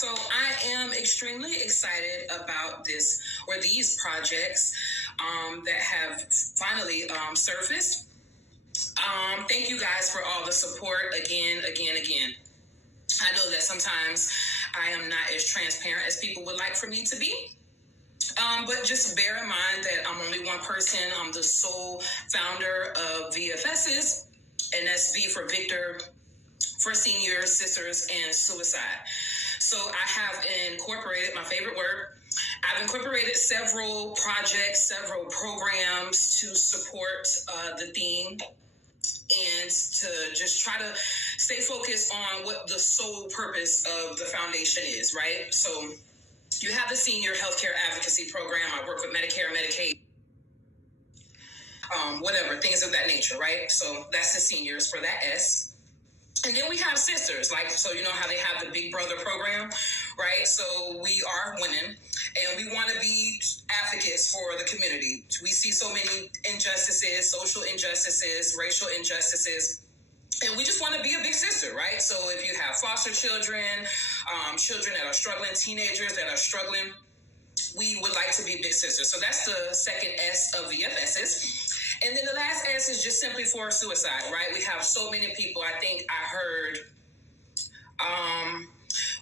so I am extremely excited about these projects that have finally surfaced. Thank you guys for all the support again. I know that sometimes I am not as transparent as people would like for me to be. But just bear in mind that I'm only one person. I'm the sole founder of VFSs, and that's V for Victor, for Seniors, Sisters, and Suicide. So I have incorporated, my favorite word, I've incorporated several projects, several programs to support the theme and to just try to stay focused on what the sole purpose of the foundation is, right? So you have the Senior Healthcare Advocacy Program. I work with Medicare, Medicaid, whatever, things of that nature, right? So that's the seniors for that S. And then we have sisters, so you know how they have the Big Brother program, right? So we are women, and we want to be advocates for the community. We see so many injustices, social injustices, racial injustices, and we just want to be a big sister, right? So if you have foster children, children that are struggling, teenagers that are struggling, we would like to be big sisters. So that's the second S of VFSs. And then the last S is just simply for suicide, right? We have so many people. I think I heard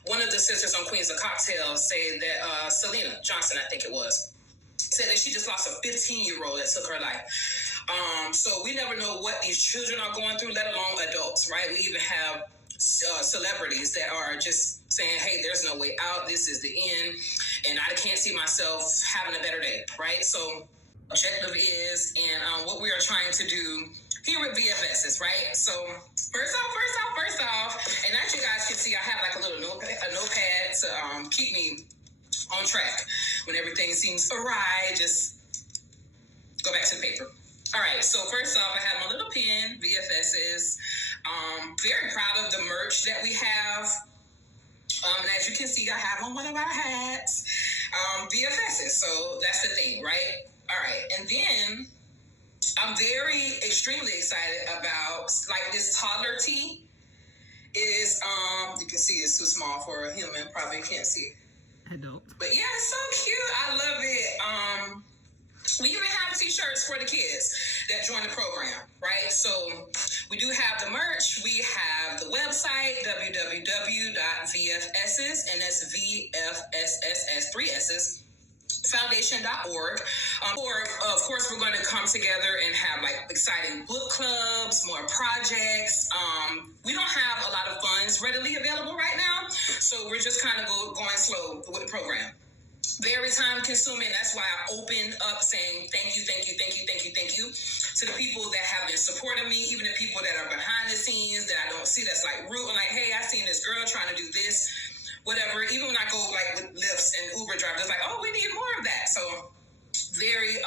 one of the sisters on Queens of Cocktails say that Selena Johnson, I think it was, said that she just lost a 15-year-old that took her life. So we never know what these children are going through, let alone adults, right? We even have celebrities that are just saying, hey, there's no way out. This is the end. And I can't see myself having a better day, right? So objective is, and what we are trying to do here with VFS is, right? So first off, and as you guys can see, I have like a little notepad to keep me on track. When everything seems awry, just go back to the paper. All right, so first off, I have my little pen, VFSs. Very proud of the merch that we have. And as you can see, I have on one of our hats, VFSs. So that's the thing, right? All right, and then I'm extremely excited about this toddler tee. Is you can see it's too small for a human, probably can't see. I don't. But yeah, it's so cute. I love it. We even have t-shirts for the kids that join the program, right? So we do have the merch. We have the website, www.vfss, and that's VFSS, 3 S's, foundation.org. Or, of course, we're going to come together and have exciting book clubs, more projects. We don't have a lot of funds readily available right now, so we're just kind of going slow with the program. Very time consuming. That's why I opened up saying thank you to the people that have been supporting me, even the people that are behind the scenes that I don't see, that's rooting, hey, I seen this girl trying to do this, whatever. Even when I go with Lyfts and Uber drivers, we need more of that. So very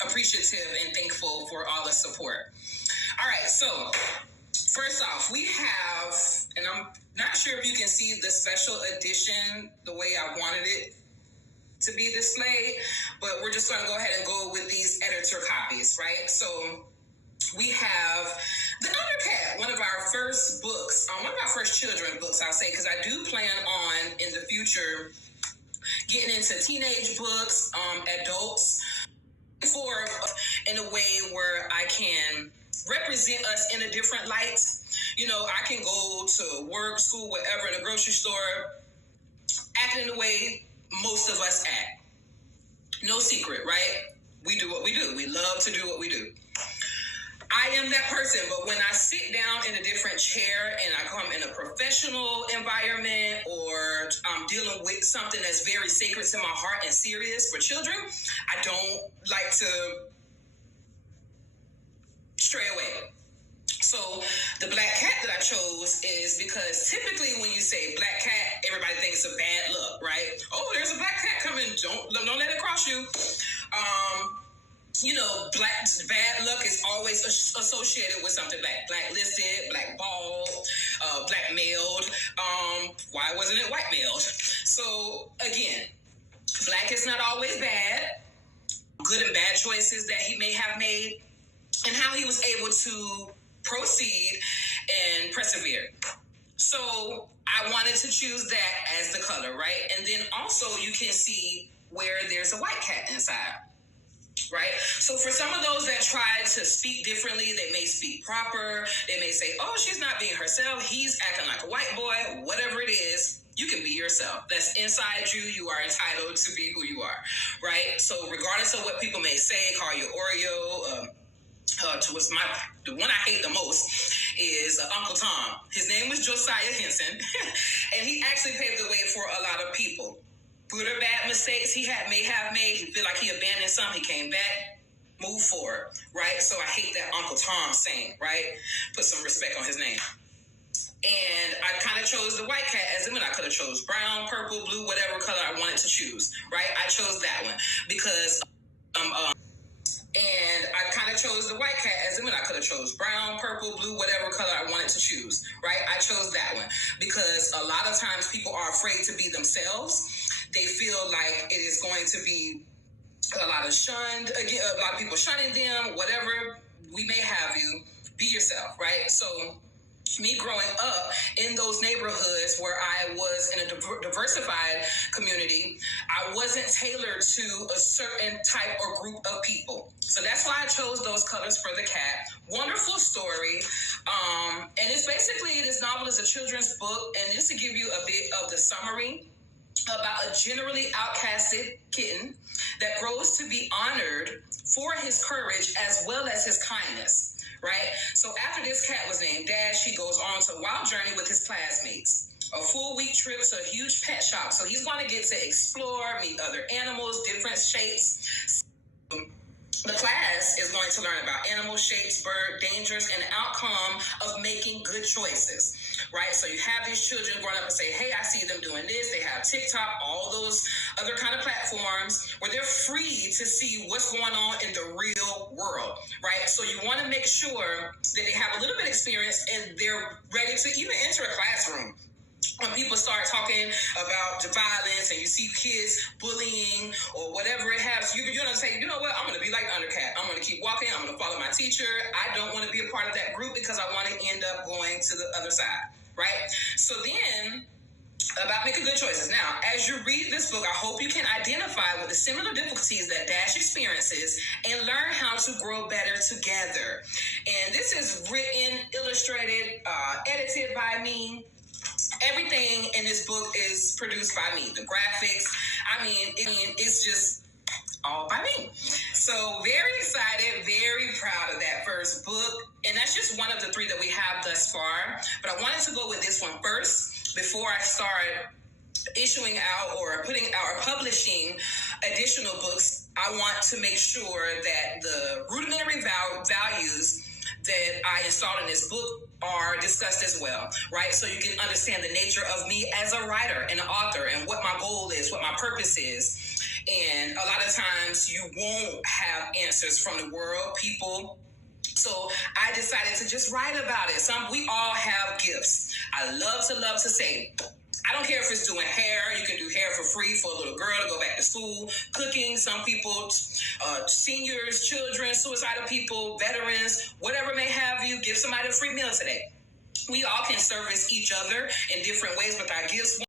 appreciative and thankful for all the support. All right, so first off, we have, and I'm not sure if you can see the special edition the way I wanted it to be displayed, but we're just going to go ahead and go with these editor copies, right? So we have the Undercat, one of our first books, one of our first children books, I'll say, because I do plan on in the future getting into teenage books, adults, in a way where I can represent us in a different light. You know, I can go to work, school, whatever, in a grocery store, acting the way most of us act. No secret, right? We do what we do. We love to do what we do. I am that person, but when I sit down in a different chair and I come in a professional environment or I'm dealing with something that's very sacred to my heart and serious for children, I don't like to stray away. So the black cat that I chose is because typically when you say black cat, everybody thinks it's a bad look, right? Oh, there's a black cat coming. Don't let it cross you. Bad luck is always associated with something black. Blacklisted, blackballed, blackmailed. Why wasn't it white-mailed? So again, black is not always bad. Good and bad choices that he may have made, and how he was able to proceed and persevere. So I wanted to choose that as the color, right? And then also you can see where there's a white cat inside. Right? So for some of those that try to speak differently, they may speak proper. They may say, oh, she's not being herself. He's acting like a white boy. Whatever it is, you can be yourself. That's inside you. You are entitled to be who you are. Right? So regardless of what people may say, call you Oreo, the one I hate the most is Uncle Tom. His name was Josiah Henson, and he actually paved the way for a lot of people. Good or bad mistakes he may have made. He feel like he abandoned some. He came back, moved forward, right? So I hate that Uncle Tom saying, right? Put some respect on his name. And I kind of chose the white cat as I could have chose brown, purple, blue, whatever color I wanted to choose, right? I chose that one because and I kind of chose the white cat as I could have chose brown, purple, blue, whatever color I wanted to choose, right? I chose that one because a lot of times people are afraid to be themselves. They feel like it is going to be a lot of shunned, again, a lot of people shunning them, whatever we may have you, be yourself, right? So me growing up in those neighborhoods where I was in a diversified community, I wasn't tailored to a certain type or group of people. So that's why I chose those colors for the cat. Wonderful story. And it's basically, this novel is a children's book. And just to give you a bit of the summary about a generally outcasted kitten that grows to be honored for his courage as well as his kindness. Right? So after this cat was named Dash, he goes on to a wild journey with his classmates. A full week trip to a huge pet shop. So he's going to get to explore, meet other animals, different shapes. The class is going to learn about animal shapes, bird dangers, and the outcome of making good choices, right? So you have these children growing up and say, hey, I see them doing this. They have TikTok, all those other kind of platforms where they're free to see what's going on in the real world, right? So you want to make sure that they have a little bit of experience and they're ready to even enter a classroom. When people start talking about the violence and you see kids bullying or whatever it has, you're going to say, you know what, I'm going to be like Undercat. I'm going to keep walking. I'm going to follow my teacher. I don't want to be a part of that group because I want to end up going to the other side, right? So then, about making good choices. Now, as you read this book, I hope you can identify with the similar difficulties that Dash experiences and learn how to grow better together. And this is written, illustrated, edited by me. Everything in this book is produced by me. The graphics, it's just all by me. So very excited, very proud of that first book. And that's just one of the 3 that we have thus far. But I wanted to go with this one first before I start issuing out or putting out or publishing additional books. I want to make sure that the rudimentary values that I installed in this book are discussed as well, right? So you can understand the nature of me as a writer and an author and what my goal is, what my purpose is. And a lot of times you won't have answers from the world, people. So I decided to just write about it. We all have gifts. I love to say, I don't care if it's doing hair. You can do hair for free for a little girl to go back to school. Cooking, some people, seniors, children, suicidal people, veterans, whatever may have you, give somebody a free meal today. We all can service each other in different ways with our gifts.